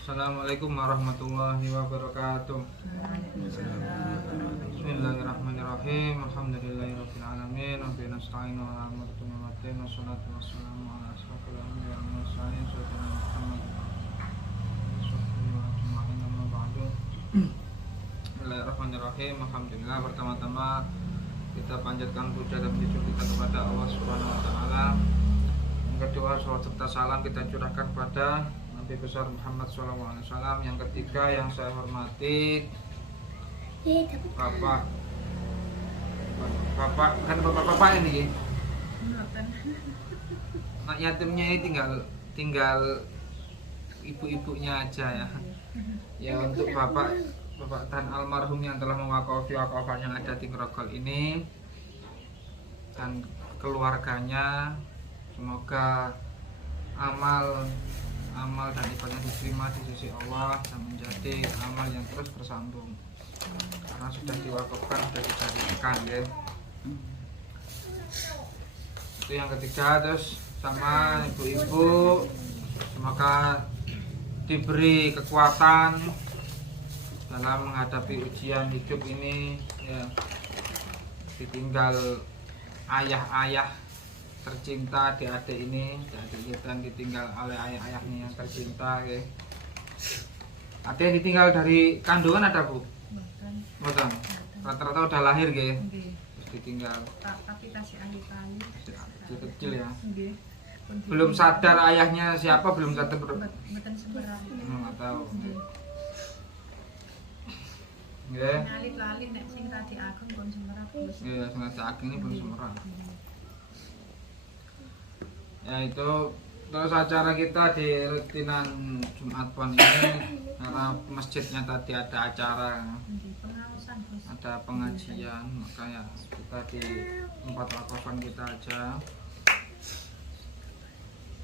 Assalamualaikum warahmatullahi wabarakatuh. Bismillahirrahmanirrahim. Alhamdulillahirabbil alamin. Wa bihi nasta'inu ala umuri waddin. Wassalatu wassalamu ala asyrofil anbiya'i wal mursalin sayyidina Muhammad Bismillahirrahmanirrahim. Alhamdulillah, pertama-tama kita panjatkan puja dan puji kita kepada Allah Subhanahu wa taala. Yang kedua, salawat serta salam kita curahkan pada Nabi besar Muhammad SAW. Yang ketiga yang saya hormati Bapak kan bapak ini. Anak yatimnya ini tinggal ibu-ibunya aja ya. Ya, untuk Bapak Tan almarhum yang telah mewakafi wakafan yang ada di Grogol ini dan keluarganya, semoga amal dan ibadahnya diterima di sisi Allah dan menjadi amal yang terus bersambung karena sudah diwakafkan, sudah dijadikan ya. Itu yang ketiga. Terus sama ibu-ibu, semoga diberi kekuatan dalam menghadapi ujian hidup ini ya. Ditinggal ayah-ayah tercinta, adik-adik ini, adik kita yang ditinggal oleh ayah-ayahnya yang tercinta ya. Ada yang ditinggal dari kandungan ada Bu? Bukan. Rata-rata udah lahir ya. Terus ditinggal. Tapi kasih ahli-ahli. Kecil ya. Belum sadar ayahnya siapa, belum sadar. Mboten seberang. Enggak tahu. Nggih. Lali-lali nek sing tadi agung pun semerap. Iya, sengaja agung ini pun semerap. Ya itu terus acara kita di rutinan Jumat Pon ini karena masjidnya tadi ada acara, ada pengajian, makanya kita di tempat wakafan kita aja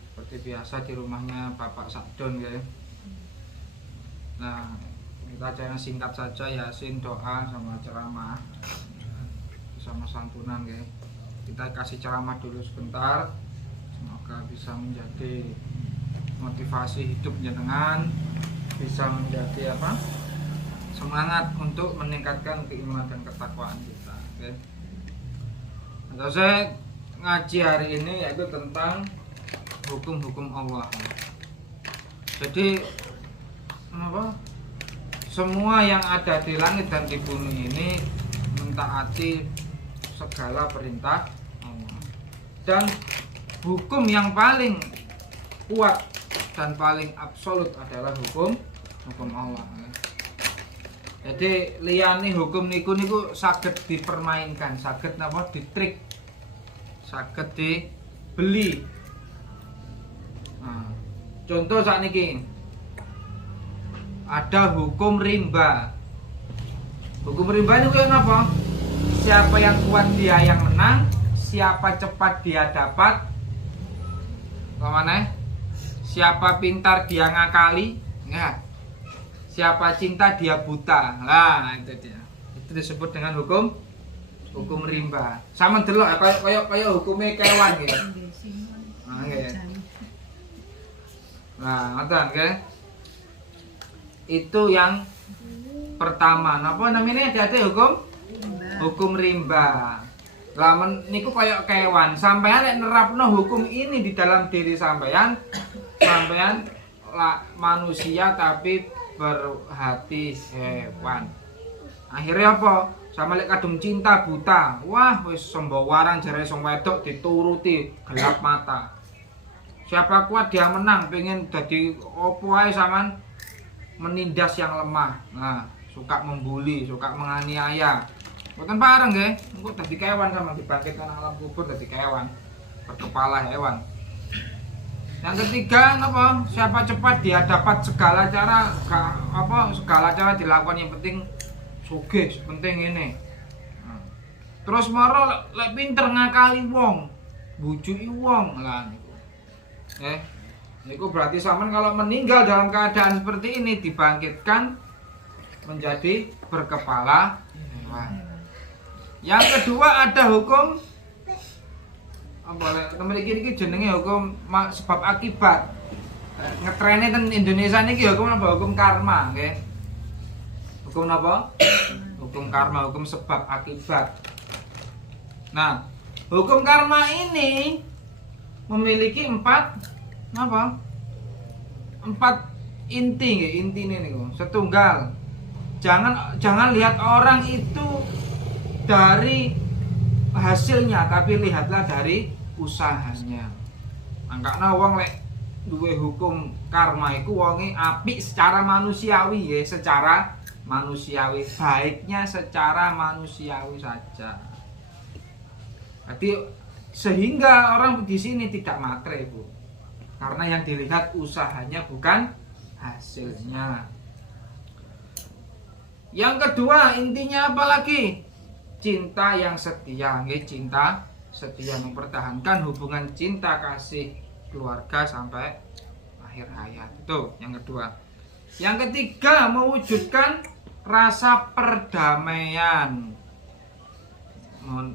seperti biasa di rumahnya Bapak Sakdon ya. Nah, kita acaranya singkat saja, yasin, doa sama ceramah sama santunan ya. Kita kasih ceramah dulu sebentar, semoga bisa menjadi motivasi hidup jenengan, bisa menjadi semangat untuk meningkatkan keimanan dan ketakwaan kita okay. Atau saya ngaji hari ini yaitu tentang hukum-hukum Allah. Jadi semua yang ada di langit dan di bumi ini mentaati segala perintah Allah. Dan hukum yang paling kuat dan paling absolut adalah hukum Allah. Jadi liyane hukum niku saged dipermainkan, saged ditrik, saged dibeli. Nah, contoh saat niki ada hukum rimba. Hukum rimba itu kayak apa? Siapa yang kuat dia yang menang, siapa cepat dia dapat. Kemana? Siapa pintar dia ngakali, ya. Siapa cinta dia buta. Lah, itu dia. Itu disebut dengan hukum rimba. Sama delok kayak hukumnya kewan gitu. Nah, nggih. Nah, ngoten nggih. Itu yang pertama. Napa namanya ada hukum rimba. Lah niku kayak kewan. Sampeyan nek nerapno hukum ini di dalam diri sampeyan manusia tapi berhati hewan. Akhirnya apa? Sama lek kadung cinta buta. Wah, wis sembawaran jare sing wedok dituruti gelap mata. Siapa kuat dia menang, pengen dadi opo ae sampean menindas yang lemah. Nah, suka membuli, suka menganiaya. Mboten pareng nggih, engko dadi kewan sama dibangkitkan alam kubur dadi kewan. Berkepala hewan. Yang ketiga apa? Siapa cepat dia dapat segala cara segala cara dilakukan, yang penting sugih, penting ini. Nah, terus maro lek pinter ngakali wong, bujuki wong lah niku. Niku berarti sampean kalau meninggal dalam keadaan seperti ini dibangkitkan menjadi berkepala hewan. Yang kedua ada hukum apa lek memiliki iki jenenge hukum sebab akibat. ngetrene ten Indonesia niki hukum apa? Hukum karma, nggih. Hukum apa? Hukum karma, hukum sebab akibat. Nah, hukum karma ini memiliki 4 apa? 4 inti nggih, intine niku. Setunggal. Jangan lihat orang itu dari hasilnya, tapi lihatlah dari usahanya. Mangkane wong lek duwe hukum karma iku wonge apik secara manusiawi ya, secara manusiawi, baiknya secara manusiawi saja. Jadi sehingga orang di sini tidak matre, Bu. Karena yang dilihat usahanya bukan hasilnya. Yang kedua, intinya apa lagi? Cinta yang setia, nggih, cinta setia, mempertahankan hubungan cinta kasih keluarga sampai akhir hayat. Itu yang kedua. Yang ketiga, mewujudkan rasa perdamaian.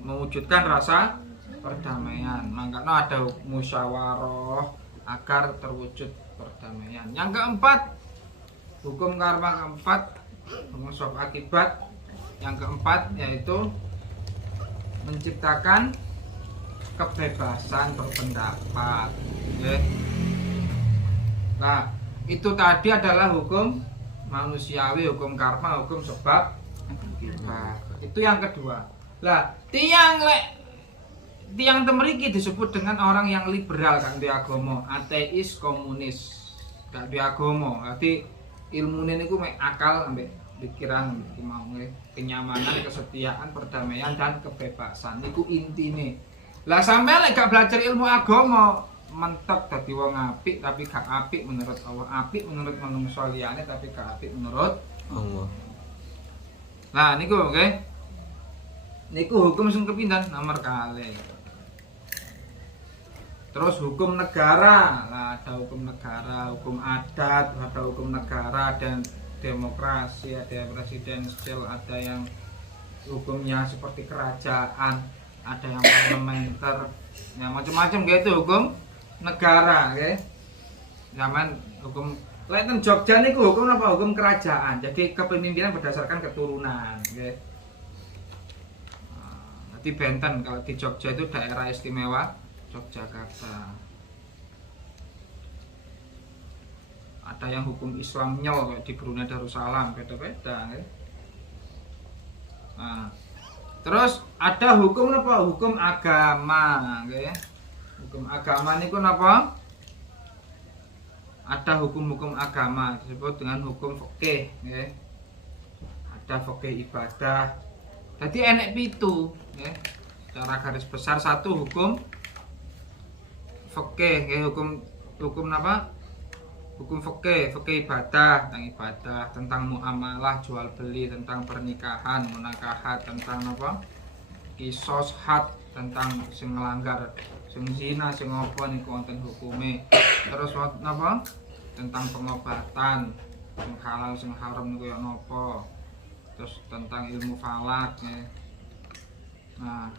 Mewujudkan rasa perdamaian. Makanya ada musyawarah agar terwujud perdamaian. Yang keempat, hukum karma keempat, hukum sebab akibat. Yang keempat yaitu menciptakan kebebasan berpendapat. Okay. Nah, itu tadi adalah hukum manusiawi, hukum karma, hukum sebab akibat. Itu yang kedua. Lah, tiang temriki disebut dengan orang yang liberal, kan di agama, ateis, komunis, kan di agama. Jadi ilmune niku mek akal ambek pikiran iki mau kenyamanan, kesetiaan, perdamaian dan kebebasan. Niku intine. Lah sampe lek gak belajar ilmu agama, mentok dadi wong apik tapi gak apik menurut Allah, apik menurut manungsa liyane tapi gak apik menurut Allah. Nah niku oke. Niku hukum sing kepindan nomor kali. Terus hukum negara. Nah, ada hukum negara, hukum adat, ada hukum negara dan demokrasi, ada yang presidensial, ada yang hukumnya seperti kerajaan, ada yang parlementer, ya macam-macam gitu hukum negara, ya. Zaman hukum lek teng Jogja niku hukum apa? Hukum kerajaan. Jadi kepemimpinan berdasarkan keturunan, ya. Nanti benten kalau di Jogja itu daerah istimewa Yogyakarta. Ada yang hukum Islam nyel kayak di Brunei Darussalam, beda-beda ya. Nah, terus ada hukum apa? Hukum agama, ya. Hukum agama niku napa? Ada hukum-hukum agama disebut dengan hukum fikih, ya. Ada fikih ibadah. Jadi enek pitu, ya. Secara garis besar satu hukum fikih, ya, hukum apa? Hukum fikih ibadah, tentang muamalah, jual beli, tentang pernikahan, munakahat, tentang apa? Kisos had, tentang sing nglanggar, sing zina, sing apa niku wonten hukume. Terus napa? Tentang pengobatan, sing halal, sing haram niku ya napa? Terus tentang ilmu falak, ya. Nah,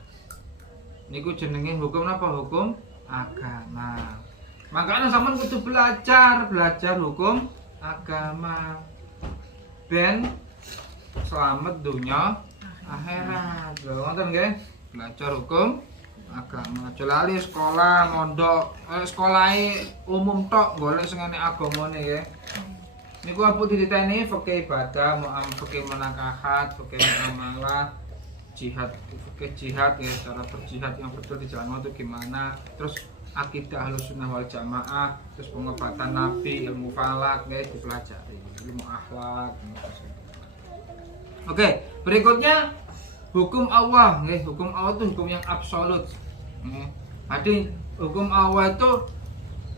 niku jenenge hukum apa? Hukum agama. Makanya sampean kudu belajar hukum agama ben selamat dunia akhirat. Lho ngoten nggih. Belajar hukum agama. Aja lali sekolah mondok, sekolahe umum tok golek sing enek agamane nggih. Niku apa dititeni fikih ibadah, fikih munakahat, fikih muamalah, jihad, fikih jihad ya, cara berjihad yang betul di jalan Allah itu gimana. Terus akidah Ahlussunnah wal Jamaah, terus pengobatan Nabi, ilmu falak, guys, dipelajari, ilmu akhlak. Oke, berikutnya hukum Allah, guys. Hukum Allah itu hukum yang absolut. Jadi hukum Allah itu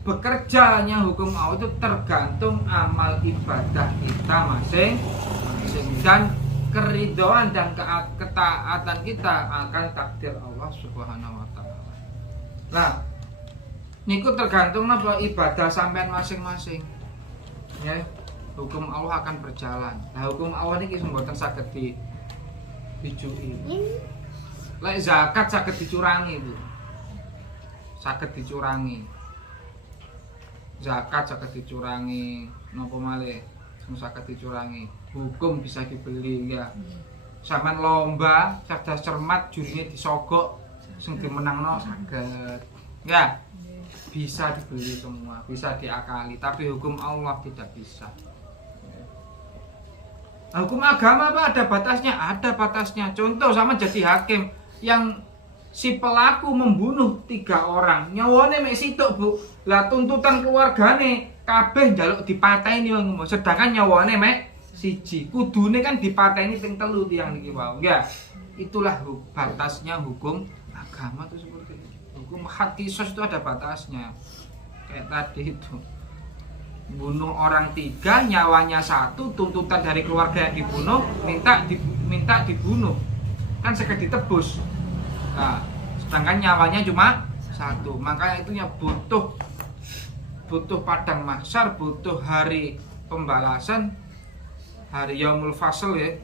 bekerjanya, hukum Allah itu tergantung amal ibadah kita masing-masing dan keridhaan dan ketaatan kita akan takdir Allah Subhanahu wa taala. Nah, niku tergantung apa ibadah sampean masing-masing. Ya, hukum Allah akan berjalan. Nah, hukum Allah niki mboten saged dicuci. Lek zakat saged dicurangi, Bu. Saged dicurangi. zakat saged dicurangi, napa malih sing saged dicurangi, hukum bisa dibeli ya. Sampeyan lomba cerdas cermat jurine disogok sing dimenangno saged. Ya, bisa dibeli semua, bisa diakali, tapi hukum Allah tidak bisa. Hukum agama apa ada batasnya? Ada batasnya. Contoh sama jadi hakim yang si pelaku membunuh 3 orang, nyawane mek sitok, Bu. Lah tuntutan keluargane kabeh njaluk dipateni wong, sedangkan nyawane mek siji. Kudune kan dipateni ping 3 tiyang niki wau. Ya, itulah batasnya hukum agama itu seperti itu. Hukum had qisas itu ada batasnya. Kayak tadi itu. Bunuh orang 3, nyawanya 1, tuntutan dari keluarga yang dibunuh minta dibunuh. Kan segera ditebus. Nah, sedangkan nyawanya cuma 1. Makanya itunya butuh padang mahsyar, butuh hari pembalasan, hari yaumul fasl ya.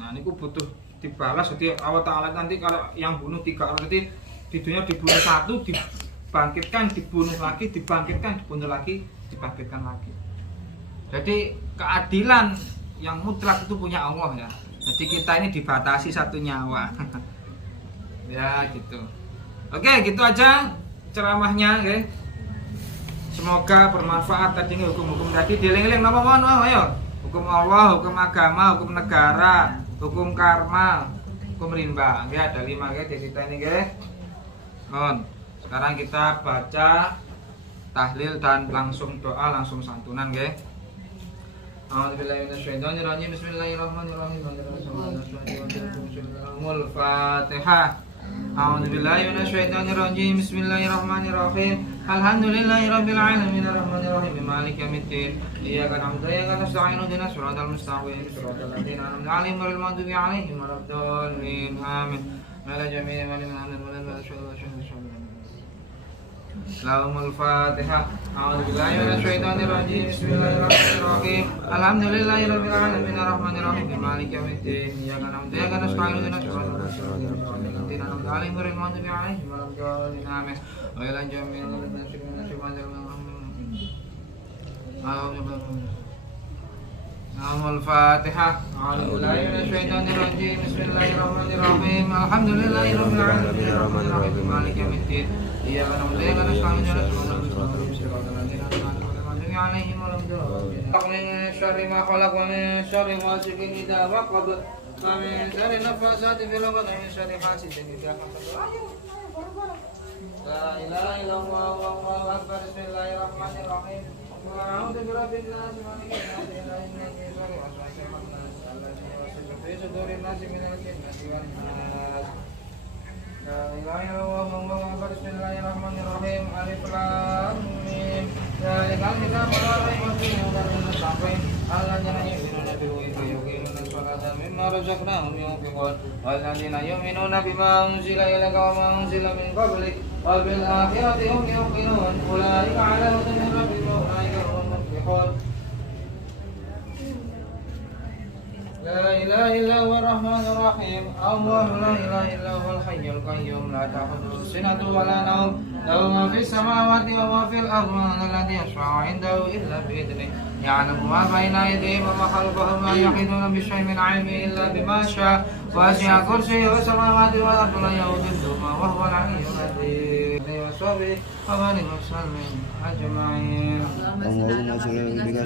Nah, ini butuh dibalas. Jadi Allah Ta'ala nanti kalau yang bunuh 3 orang nanti di dunia dibunuh 1, dibangkitkan, dibunuh lagi, dibangkitkan, dibunuh lagi, dibangkitkan lagi. Jadi keadilan yang mutlak itu punya Allah ya. Jadi kita ini dibatasi 1 nyawa. Ya gitu. Oke, gitu aja ceramahnya ya. Semoga bermanfaat tadi hukum-hukum tadi dieling-eling napa mohon ayo. Hukum Allah, hukum agama, hukum negara, hukum karma, hukum rimba. Ya ada 5 ya di kita ini ya. Mohon. Sekarang kita baca tahlil dan langsung doa, langsung santunan nggih. A'udzubillahiminasyaitonirrajim. Bismillahirrahmanirrahim. Al-Fatihah. A'udzubillahiminasyaitonirrajim. Bismillahirrahmanirrahim. Alhamdulillahirabbil alamin arrahmanirrahim maliki yaumiddin. Iyyaka na'budu wa iyyaka nasta'in ihdinas siratal mustaqim siratal ladzina an'amta 'alaihim ghairil maghdubi 'alaihim waladdallin. Amin. Ala jami'il mu'minin wal mu'minat. Lahumul Fatihah. A'udzubillahi minasyaitonir rajim. Bismillahirrahmanirrahim. Alhamdulillahirabbil alamin arrahmanirrahim maliki yaumiddin. Iyyaka na'budu wa iyyaka nasta'in ihdinas siratal ladzina an'amta 'alaihim ghairil maghdubi 'alaihim waladdallin. Amin. Wa ila jami'il Lahumul Fatihah. A'udzubillahi minasyaitonir rajim. Bismillahirrahmanirrahim. Alhamdulillahirabbil alamin arrahmanirrahim maliki yaumiddin. Iyyaka na'budu wa iyyaka nasta'in ihdinas siratal ladzina an'amta 'alaihim ghairil min syarri ma khalaq wa min syarri ghasiqin idza waqab wa min syarri naffasati fil 'uqad wa min syarri hasidin idza hasad. La ilaha illallah wallahu akbar. Bismillahirrahmanirrahim. A'udzu birabbin nas malikin nas ilahin nas min syarri waswasil khannas alladzi yuwaswisu fi sudurin nas minal jinnati wan nas. La ilaha illallah wallahu akbar. Bismillahirrahmanirrahim. Alif lam mim. Zalikal kitabu la raiba fihi hudan lil muttaqin alladzina yu'minuna bil ghaibi wa yuqimuna as-salata mimma razaqnahum yunfiqun walladzina yu'minuna bima unzila ilaika wa ma unzila min qablik wa bil akhirati hum yuqinun ulaika 'ala hudan min rabbihim wa ulaika humul muflihun. La ilaha illa huwa rahmanur rahim. Allahu la ilaha illa huwal hayyul qayyum la ta'khudhuhu sinatun wa la nawm lahu ma fis samawati wa ma fil ardi man alladhi yashfa'u 'indahu illa bi idhnihi ya'lamu ma bayna aydihim wa ma khalfahum la yuhituna bi shay'in min 'ilmihi illa bima sha'a wasi'a kursiyyuhu as-samawati wal ardi la ya'uduhu ma wa huwal 'aliyyul 'azim. Allahumma sholli ala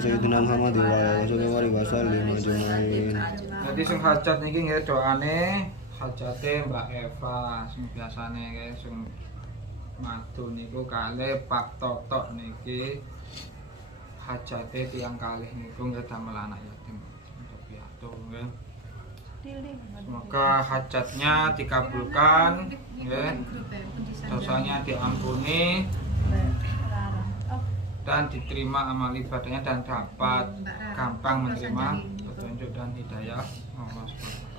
sayyidina Muhammad wa ala alihi wa sallim ajmain. Jadi sing hajat niki nggih doane hajate Mbak Eva sing biasane nggih sing madu niku kalih Pak Totok niki hajate tiyang kalih niku nggih damel anak yatim piatu nggih. Semoga hajatnya dikabulkan nggih. Dosanya diampuni dan diterima amal ibadahnya dan dapat gampang menerima petunjuk dan hidayah Allah Subhanahu wa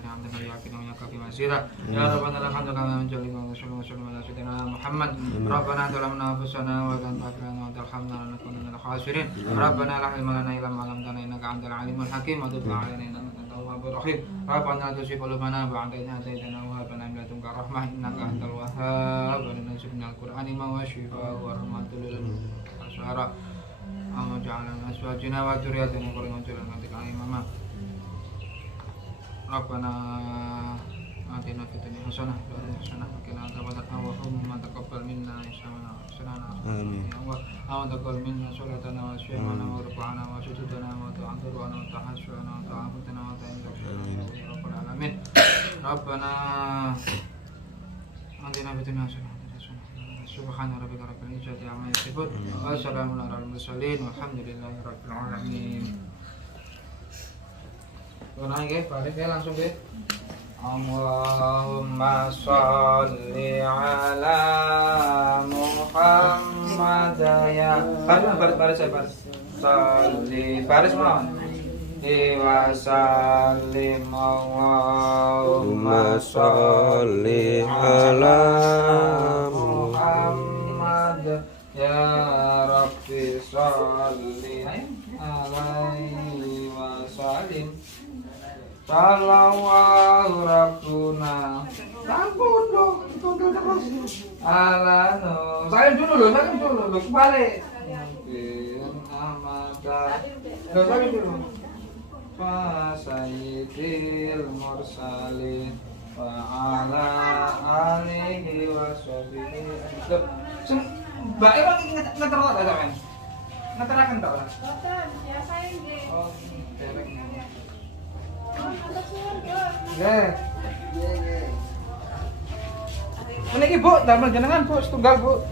taala. وعدنا يعافينا وياك في مسيرة يا ربنا لك الحمد كما من جلك وصلى وسلم على سيدنا محمد ربنا ظلمنا أنفسنا وإن لم تغفر لنا وترحمنا لنكونن من الخاسرين ربنا لا علم لنا إلا ما علمتنا إنك أنت العليم الحكيم وتب علينا إنك أنت التواب الرحيم ربنا لا تزغ قلوبنا بعد إذ هديتنا وهب لنا من لدنك رحمة إنك أنت الوهاب ولنزل من القرآن ما هو شفاء ورحمة للبشر اللهم اجعلنا من أزواجنا وذرياتنا قرة أعين واجعلنا إماما ربنا آتنا في الدنيا حسنة وفي الآخرة حسنة وقنا عذاب النار اللهم تقبل منا إسلامنا وإحساننا اللهم تقبل منا صلاتنا وصيامنا وركوعنا وسجودنا وتعذرنا وتحسرنا وتعافنا وتعين يا رب العالمين ربنا آتنا في الدنيا حسنة سبحان ربك رب العزة عما يصفون وسلام على المرسلين والحمد لله رب العالمين. Naik ya, balik ya langsung ya. Allahumma sholli ala Muhammad ya. Baris saya baris. Sholli baris melawan. Wa sallim Allahumma sholli ala Muhammad ya Rabbi sholli alaihi wa sallim. Sallallahu Rabbuna. Ampun dong, itu terus. Alano. Salim dulu, kembali. Mungkin amada. Salim dulu. Fa sayyidil mursalin wa ala alihi wa sahbihi. Mbak emang ngeterot ta sampean? Ngeteraken ta ora? Boten, biasa nggih. Oh, dereng. Nggih. Meniki Bu, damel jenengan Bu, setunggal Bu.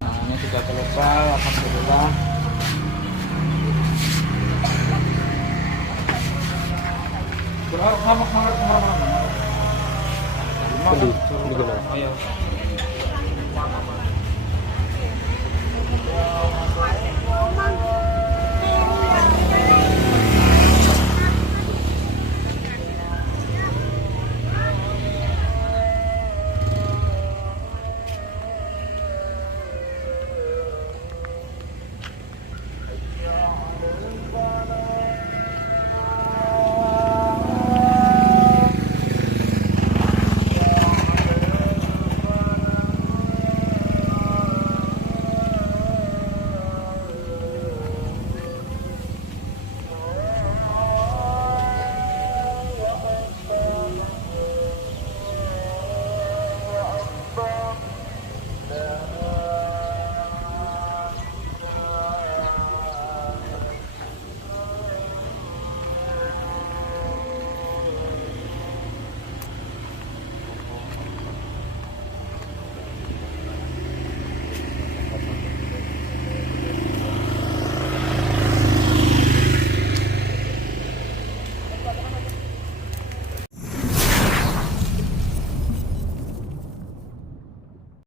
Nah, ini sudah selesai, alhamdulillah. Berharap kemana? Ayo.